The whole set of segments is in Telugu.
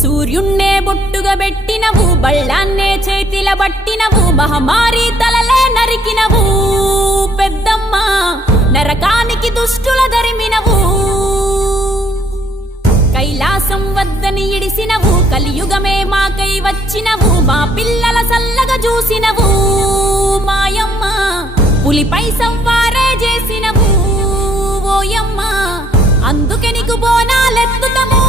సూర్యున్నే బొట్టుగా పెట్టినవు, బళ్ళాన్నే చేతిల బట్టినవు, మహమారి తలలే నరికినవు పెద్దమ్మ, నరకానికి దుష్టుల దరిమినవు. కైలాసం వద్దని ఇడిసినవు, కలియుగమే మాకై వచ్చినవు, మా పిల్లల సల్లగా చూసినవు మాయమ్మ, పులిపై సవ్వారే చేసినవు ఓయమ్మ, అందుకే నీకు బోనాలెత్తుతము.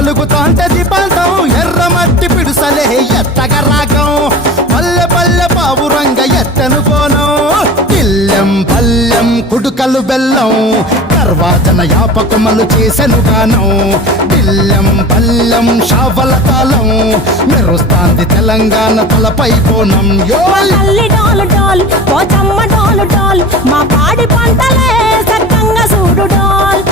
ఎలుగుతాంటే దీపాలతో ఎర్రమట్టి పిడుసలే ఎత్తగ రాగం, పల్లె పల్లె పావురంగ ఎత్తను పోనం, పిల్లెం పల్లెం కుడుకలు బెల్లం, కర్వాచన యాపకమలు చేసెను గానం, పిల్లెం పల్లెం షావల తాళం, మెరుస్తాంది తెలంగాణ తలపై కోణం. మా పాడి పంటలే సక్కంగా చూడు డాల్.